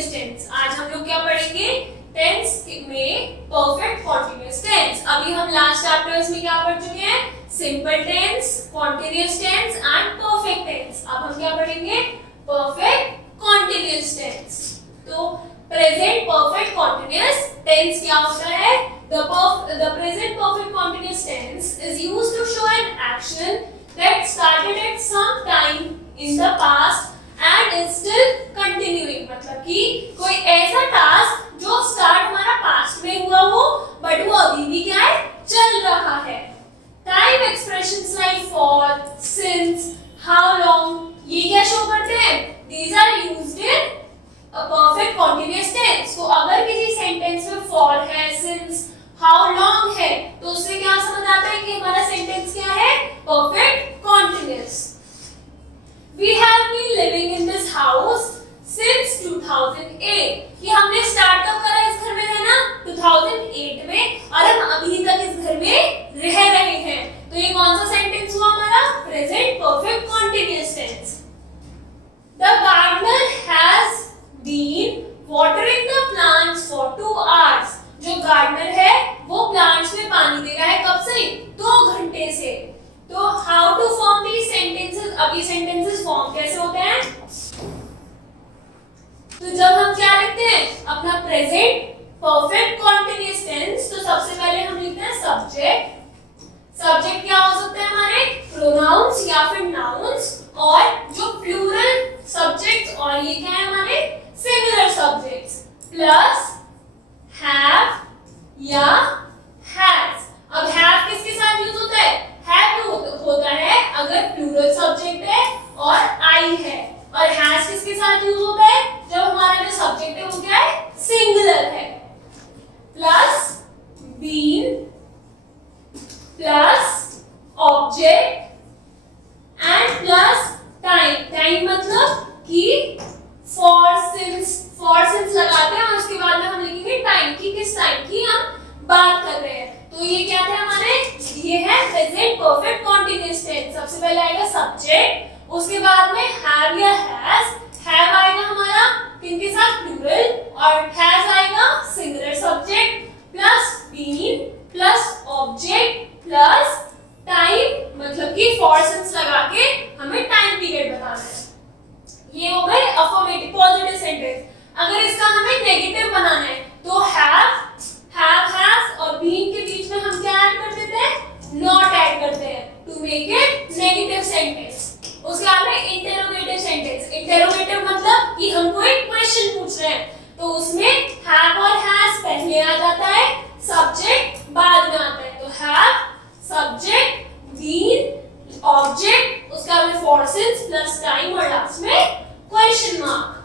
Continuous tense. आज हम लोग क्या पढ़ेंगे? टेंस में परफेक्ट कॉन्टिन्यूअस टेंस। अभी हम लास्ट चैप्टर्स में क्या पढ़ चुके हैं? Simple tense, continuous tense and perfect tense. अब हम क्या पढ़ेंगे? Perfect continuous tense. तो प्रेजेंट परफेक्ट कॉन्टिन्यूअस टेंस क्या होता है? The present perfect continuous tense is used to show an action that started at some time in the past and is still continuing। मतलब कि कोई ऐसा टास्क जो start हमारा पास्ट में हुआ हो बट वो अभी भी क्या है? चल रहा है। Time expressions like for, since, how long ये क्या शो करते हैं? These are used in a perfect continuous tense। तो अगर किसी सेंटेंस में फॉर है, सिंस, हाउ लॉन्ग है तो उससे क्या समझ आता है कि हमारा सेंटेंस क्या है? Perfect continuous. We have been living in this house since 2008। ये हमने स्टार्ट कब करा इस घर में रहना? 2008 में, और हम अभी तक इस घर में रह रहे हैं। तो ये कौन सा सेंटेंस हुआ हमारा? Present perfect continuous tense. The gardener has been watering the plants for 2 hours। जो गार्डनर है वो प्लांट्स में पानी दे रहा है कब से? 2 घंटे से। तो how to form these sentences? अभी सेंटेंसेस फॉर्म कैसे होते हैं? तो जब हम क्या लिखते हैं अपना प्रेजेंट परफेक्ट कॉन्टिन्यूअस टेंस, तो सबसे पहले हम लिखते हैं सब्जेक्ट। सब्जेक्ट क्या हो सकते हैं हमारे? प्रोनाउंस या फिर नाउन्स, और जो प्लूरल सब्जेक्ट्स और ये क्या है हमारे? सिंगुलर सब्जेक्ट्स, प्लस have या has। अब have किसके साथ यूज होता है? have होता है अगर प्लूरल सब्जेक्ट है और I है, और has किसके साथ यूज होता है? जब हमारा जो सब्जेक्ट है वो क्या है? सिंगुलर है। Plus been plus object and plus time. Time मतलब कि फॉर सिंस लगाते हैं और उसके बाद में हम लिखेंगे टाइम की, किस टाइम की हम बात कर रहे हैं। तो ये क्या थे हमारे? ये है प्रेजेंट परफेक्ट कॉन्टिन्यूअस टेंस। सबसे पहले आएगा सब्जेक्ट, उसके बाद में हैव या हैज। हैव आएगा हमारा किनके साथ? प्लूरल, और हैज आएगा singular subject, plus been plus object plus time, मतलब कि फॉर सिंस लगा के हमें टाइम पीरियड बताना है। ये हो गए अफर्मेटिव पॉजिटिव सेंटेंस। अगर इसका हमें नेगेटिव बनाना है तो हैव, हैज और बीन के बीच में हम क्या ऐड कर देते हैं? नॉट ऐड करते हैं to make it negative sentence. उसके बाद में इंटरोगेटिव सेंटेंस। इंटरोगेटिव मतलब कि हम कोई क्वेश्चन पूछ रहे हैं, तो उसमें हैव और हैज पहले आ जाता है, सब्जेक्ट बाद में आता है। तो हैव सब्जेक्ट, बीन ऑब्जेक्ट, उसके बाद में फॉर सिंस प्लस टाइम, और लास्ट में question mark.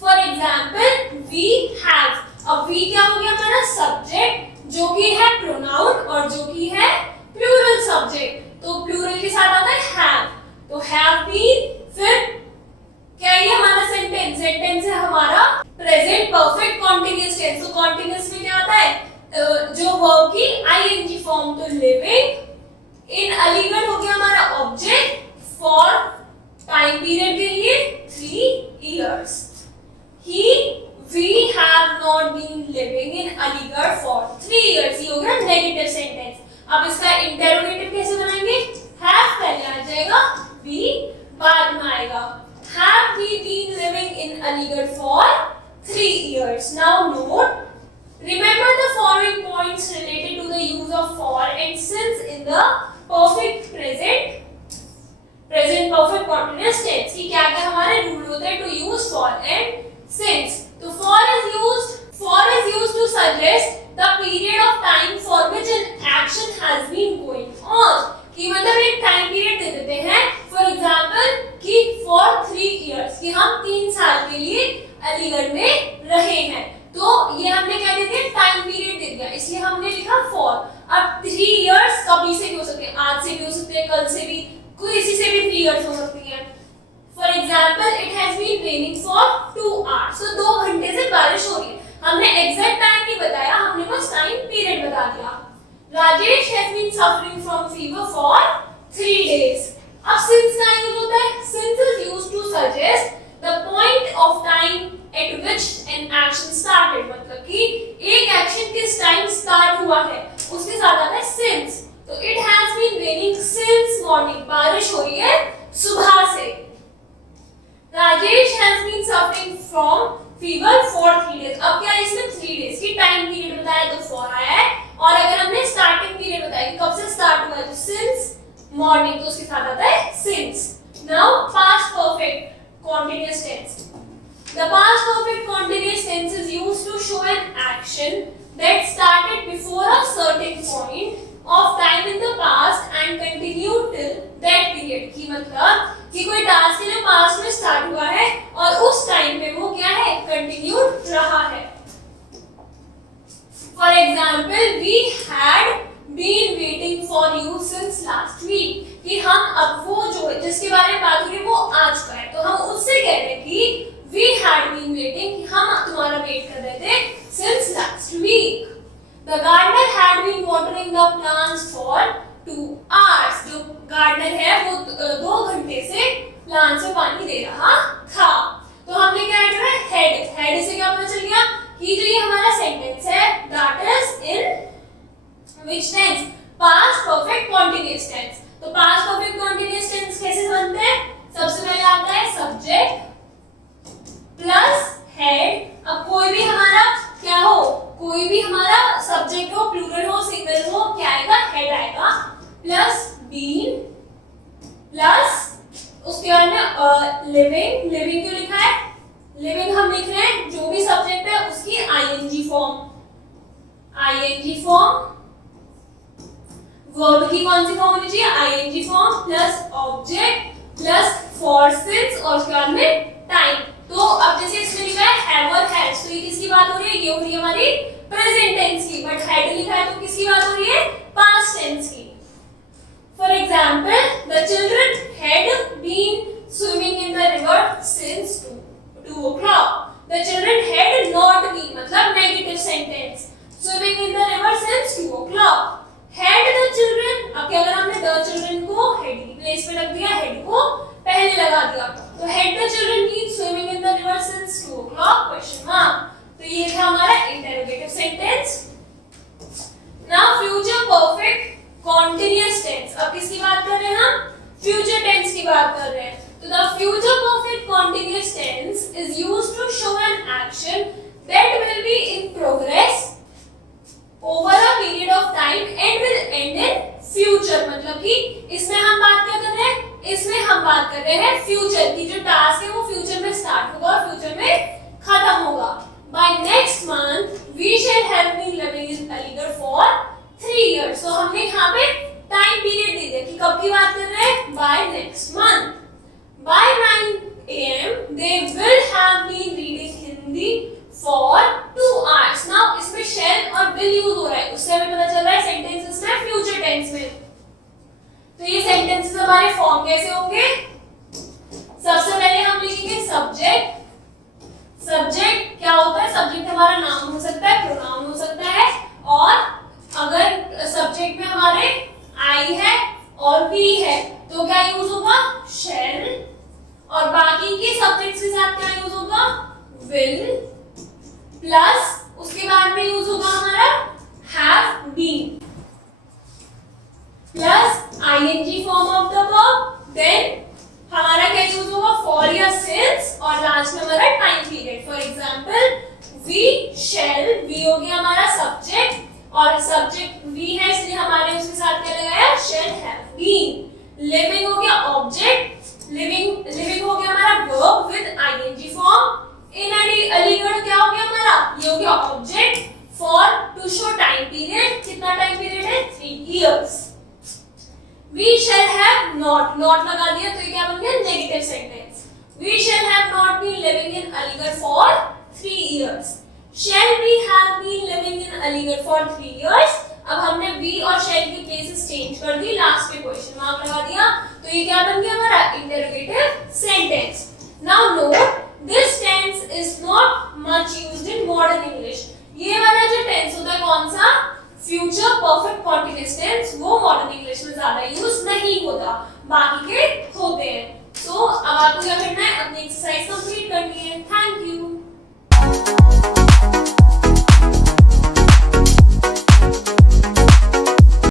For example we have. अब वी क्या हो गया हमारा? सब्जेक्ट जो कि है प्रोनाउन और जो कि है प्लूरल सब्जेक्ट। तो प्लूरल के साथ आता है हैव, तो हैव बीन। फिर क्या ये हमारा सेंटेंस? सेंटेंस है हमारा प्रेजेंट परफेक्ट कॉन्टिन्यूअस टेंस। तो कॉन्टिन्यूअस में क्या आता है? जो वर्ब की आईएनजी फॉर्म। तो लिविंग इन अलीगढ़ हो गया हमारा ऑब्जेक्ट, फॉर टाइम पीरियड के लिए 3 years। We have not been living in Aligarh for 3 years। ये हो गया नेगेटिव सेंटेंस। अब इसका इंटरोगेटिव कैसे बनाएंगे? have पहले आ जाएगा, be बाद में आएगा। Have we been living in Aligarh for 3 years? Now note, remember the following points related to the use of for and since in the perfect present perfect continuous tense। कि क्या क्या हमारे rule होते हैं to use for and since। तो for is used to suggest the period of time for which an action has been going on। कि मतलब एक टाइम पीरियड दे देते हैं, फॉर एग्जांपल कि for 3 years, कि हम 3 साल के लिए अलीगढ़ में रहे हैं। तो ये हमने क्या दे दिया? टाइम पीरियड दे दिया, इसलिए हमने लिखा for। अब 3 years कभी से भी हो सकते हैं, आज से भी हो सकते हैं, कल से भी, किसी से भी 3 years हो सकती है। For example it has been raining for 2 hours। तो 2 घंटे से बारिश हो रही है। हमने एग्जैक्ट टाइम नहीं बताया, हमने बस टाइम पीरियड बता दिया। Rajesh has been suffering from fever for 3 days। अब सिंस का यूज होता है, since is used to suggest the point of time from fever for 3 days। अब क्या है इसमें 3 days की टाइम पीरियड बताया तो for आया है, और अगर हमने स्टार्टिंग पीरियड बताया कि कब से स्टार्ट हुआ है तो since मॉर्निंग, तो उसके साथ आता है since। Now past perfect continuous tense। The past perfect continuous tense is used to show an action that started before a certain point of time in the past and continued till that period। की मतलब कि कोई task जो past में start हुआ है और उस टाइम पे वो क्या है, कंटिन्यूड रहा है। For example, we had been waiting for you since last week, कि हम अब वो जो जिसके बारे में बात हो रही है वो आ चुका है, तो हम उससे कह रहे हैं कि वी हैड बीन वेटिंग, हम तुम्हारा वेट कर रहे थे since last week. The gardener had been watering the plants for 2 hours। जो गार्डनर है वो 2 घंटे से प्लांट्स में पानी दे रहा था। तो हमने क्या ऐड करा, हेड। हेड से क्या पता चल गया कि जो ये हमारा सेंटेंस है that is in which tense, past perfect continuous tense. तो पास्ट परफेक्ट कंटीन्यूअस टेंस कैसे बनते हैं, सबसे पहले आता है सब्जेक्ट प्लस हेड। अब कोई भी हमारा क्या हो, कोई भी हमारा सब्जेक्ट हो, प्लूरल हो, सिंगुलर हो, क्या आएगा, हेड आएगा, प्लस बीन, प्लस उसके बाद में लिविंग। लिविंग क्यों लिखा है, लिविंग हम लिख रहे हैं जो भी सब्जेक्ट है उसकी ING form. ING form, verb की कौन सी फॉर्म होनी चाहिए, ING form, plus object, plus for since, और उसके बाद में टाइम। तो अब जैसे इसमें लिखा है हैव और हैज, तो ये किसकी बात हो रही है, ये हो रही है हमारी प्रेजेंट टेंस की। बट हैड लिखा है तो किसकी बात हो रही है, पास्ट टेंस की। For example, the children had been swimming in the river since 2 o'clock। The children had not been मतलब negative sentence, swimming in the river since 2 o'clock। Had the children, अब क्या करा हमने, द चिल्ड्रन को had की place पे रख दिया, हेड को पहले लगा दिया, तो had the children been swimming in the river since 2 o'clock question mark. तो ये था हमारा interrogative sentence. Now future perfect continuous tense. अब किसकी बात कर रहे हैं हम, फ्यूचर टेंस की बात कर रहे हैं। तो the future perfect continuous tense is used to show an action that will be in progress over a period of time and will end in future. मतलब कि इसमें हम बात क्या कर रहे हैं, इसमें हम बात कर रहे हैं फ्यूचर की, जो टास्क है वो फ्यूचर में स्टार्ट होगा और फ्यूचर में खत्म होगा। By next month we shall have been living in Aligarh for 3 years। तो हमने यहाँ पे टाइम पीरियड दे दिया कि कब की बात कर रहे हैं, by next month. By 9 AM they will have been reading Hindi for 2 hours। Now इसमें शैल और विल यूज हो रहा है, उससे हमें पता चल रहा है सेंटेंसेस में फ्यूचर टेंस में। तो ये सेंटेंसेस हमारे फॉर्म कैसे होंगे, सबसे पहले हम लिखेंगे सब्जेक्ट। सब्जेक्ट क्या होता है, सब्जेक्ट हमारा नाम हो सकता है, प्रोनाउन हो सकता है, और अगर सब्जेक्ट में हमारे आई है और वी है तो क्या यूज होगा, शैल, और बाकी के सब्जेक्ट्स के साथ क्या यूज होगा, विल, प्लस उसके बाद में यूज होगा हमारा have been, plus ING form of the verb, then हमारा क्या यूज होगा, फॉर या सिंस, और लास्ट में हमारा time period. For example, we shall, we हो गया हमारा सब्जेक्ट, और सब्जेक्ट वी है इसलिए हमारे उसके साथ क्या लगाया, शैल हैव बीन। लिविंग हो गया ऑब्जेक्ट, लिविंग हो गया हमारा verb with ING form. In Aligarh क्या हो गया हमारा, ये हो गया object, for to show time period, कितना टाइम पीरियड है, 3 years। We shall have not लगा दिया तो ये क्या बन गया, negative sentence. We shall have not been living in Aligarh for 3 years। Shall we have been living in Aligarh for 3 years? अब हमने we और shall की प्लेसेस चेंज कर दी, लास्ट पे क्वेश्चन मार्क लगा दिया, तो ये क्या बन गया हमारा, interrogative sentence. Now note, this tense is not much used in modern English। ये वाला जो टेंस होता है कौन सा, फ्यूचर परफेक्ट कंटीन्यूअस टेंस, वो मॉडर्न इंग्लिश में ज्यादा यूज नहीं होता, बाकी के होते हैं। तो अब आपको क्या